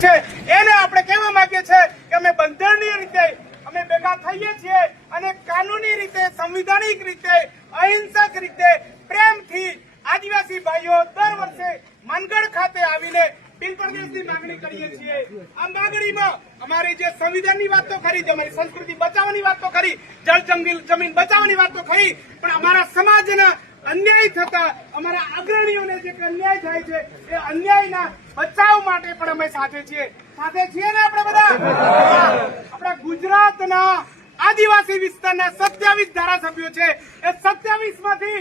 છે. એને આપણે કહેવા માંગીએ છીએ કે અમે બંધારણીય રીતે અમે ભેગા થઈએ છીએ અને કાનૂની રીતે, સંવિધાનિક રીતે, અહિંસક રીતે, પ્રેમથી આદિવાસી ભાઈઓ દર વર્ષે માનગઢ ખાતે આવીને બિલ પ્રદેશની માંગણી કરીએ છીએ. આ માંગણીમાં અમારી જે સંવિધાનની વાત તો ખરી જ, અમારી સંસ્કૃતિ બચાવવાની વાત તો ખરી જળ જમીન બચાવવાની વાત તો ખરી, પણ અમારા સમાજના અન્યાય થતા અમારા અગ્રણીઓને જે અન્યાય થાય છે, એ અન્યાયના બચાવ માટે પણ અમે સાથે છીએ. સાથે છીએ ને આપણે બધા? આપણા ગુજરાતના આદિવાસી વિસ્તારના સત્યાવીસ ધારાસભ્યો છે. એ સત્યાવીસમાંથી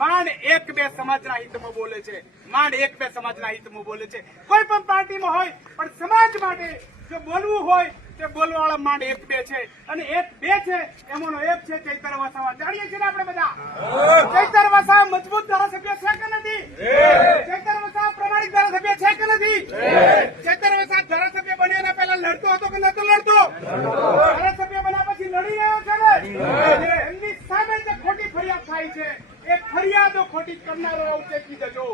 માંડ એક બે સમાજના હિતમાં બોલે છે. માંડ એક બે સમાજના હિતમાં બોલે છે. કોઈ પણ પાર્ટીમાં હોય, પણ સમાજ માટે જો બોલવું હોય, તે બોલવાળા માંડ એક બે છે. અને એક બે છે, એમાંનો એક છે ચૈતર વસાવા. જાણીએ છીએ આપણે બધા? ચૈતર વસાવા મજબૂત ધારાસભ્ય છે કે નથી? ચૈતર વસાવા પ્રમાણિક ધારાસભ્ય છે કે નથી? ચૈતર વસાવા ધારાસભ્ય બન્યા એના પહેલા લડતો હતો કે નતો લડતો? ધારાસભ્ય બન્યા પછી લડી રહ્યો છે ને એમની સામે જે ખોટી ફરિયાદ થાય છે એ ફરિયાદો ખોટી કરનારો ઉચેકી દેજો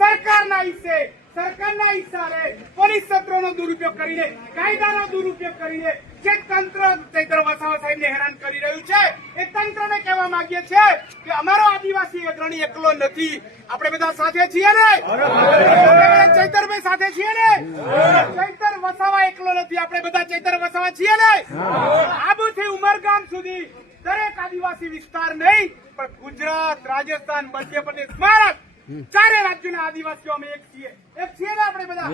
સરકારના હિસ્સે, સરકારના હિસ્સારે પોલીસ તંત્રનો દુરુપયોગ કરીને, કાયદાનો દુરુપયોગ કરીને જે તંત્ર ચૈત્ર વસાવા સાહેબને હેરાન કરી રહ્યું છે, એ તંત્રને કહેવા માંગીએ છીએ કે અમારો આદિવાસી અગ્રણી એકલો નથી. આપણે બધા સાથે છીએ ને? ચૈતરભાઈ સાથે છીએ ને? ચૈતર વસાવા એકલો નથી. આપણે બધા ચૈતર વસાવા છીએ ને? પણ ગુજરાત રાજસ્થાન મધ્યપ્રદેશ મહારાષ્ટ્ર ચારે રાજ્યોના આદિવાસીઓ અમે એક છીએ. એક છીએ ને આપણે બધા?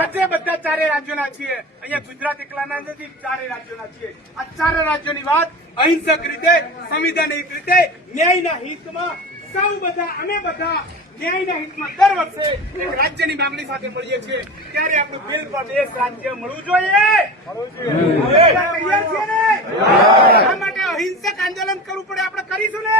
આજે બધા ચારે રાજ્યોના છીએ. અહીંયા ગુજરાત એકલાના નથી ચારે રાજ્યોના છીએ. આ ચારે રાજ્યોની વાત અહિંસક રીતે સંવિધાનિક રીતે ન્યાયના હિતમાં સૌ બધા અમે બધા ન્યાયના હિતમાં દર વર્ષે રાજ્યની માંગણી સાથે મળીએ છીએ. ત્યારે આપણું બિલ પ્રદેશ રાજ્ય મળવું જોઈએ. તૈયાર છીએ ને? આ માટે અહિંસક આંદોલન કરવું પડે આપણે કરીશું ને?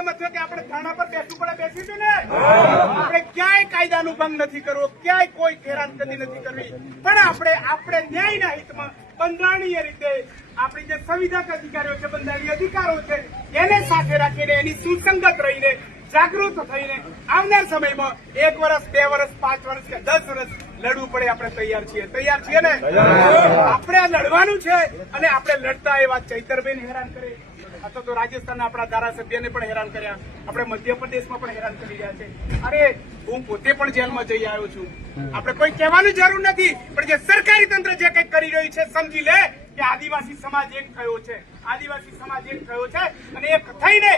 દરેક જિલ્લામાં કે આપણે થાણા પર બેસવું પડે બેસીશું ને આપણે ક્યાંય કાયદાનું ભંગ નથી કરવો ક્યાંય કોઈ હેરાનગતિ નથી કરવી. પણ આપણે આપણે ન્યાયના હિતમાં બંધારણીય રીતે આપણી જે સંવિધાન અધિકારીઓ છે બંધારણીય અધિકારો છે એને સાથે રાખીને એની સુસંગત રહીને જાગૃત થઈને આવનાર સમયમાં એક વર્ષ બે વર્ષ પાંચ વર્ષ કે દસ વર્ષ લડવું પડે આપણે તૈયાર છીએ. તૈયાર છીએ ને? આપણે આ લડવાનું છે અને આપણે લડતા એવા ચૈતરબેન હેરાન કરે. અથવા તો રાજસ્થાનના આપણા ધારાસભ્યને પણ હેરાન કર્યા. આપણે મધ્યપ્રદેશમાં પણ હેરાન કરી રહ્યા છે. અરે હું પોતે પણ જેલમાં જઈ આવ્યો છું. આપણે કોઈ કહેવાની જરૂર નથી પણ જે સરકારી તંત્ર જે કંઈક કરી રહ્યું છે સમજી લે કે આદિવાસી સમાજ એક થયો છે. આદિવાસી સમાજ એક થયો છે અને એક થઈને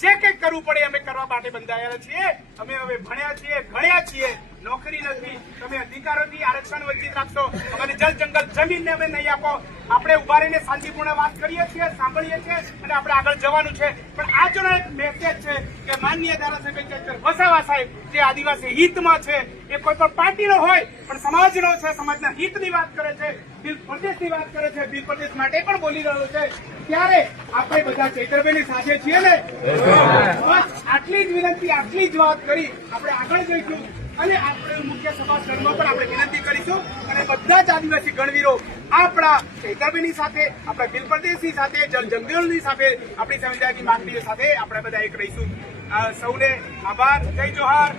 જે કંઈક કરવું પડે, અમે કરવા માટે બંધાયેલા છીએ. અમે હવે ભણ્યા છીએ ગણ્યા છીએ. નોકરી નથી. તમે અધિકારોથી આરક્ષણ વંચિત રાખશો. અમારી જળ જંગલ જમીનને અમે નહીં આપો. આપણે ઊભા રહીને શાંતિપૂર્ણ વાત કરીએ છીએ, સાંભળીએ છીએ અને આપણે આગળ જવાનું છે. પણ આ જો એક મેસેજ છે કે માનનીય ધારાસભ્ય વસાવા સાહેબ, જે આદિવાસી હિતમાં છે, એ કોઈ પણ પાર્ટીનો હોય, પણ સમાજનો છે, સમાજના હિતની વાત કરે છે, બિલ પ્રદેશની વાત કરે છે, બિલ પ્રદેશ માટે પણ બોલી રહ્યો છે. ત્યારે આપણે બધા ચૈતરભાઈની સાથે છીએ ને? આટલી જ વિનંતી, આટલી જ વાત કરી. આપણે આગળ જઈશું અને આપણે મુખ્ય સભા સ્થળમાં પણ આપણે વિનંતી કરીશું. અને બધા જ આદિવાસી ગણવીરો આપણા ચૈતરભાઈની સાથે, આપણા બિલ સાથે જલ જંગલની સાથે, આપણી સંવિધાનની માંગણીઓ સાથે આપણે બધા એક રહીશું. સૌને આભાર. જય જોહાર.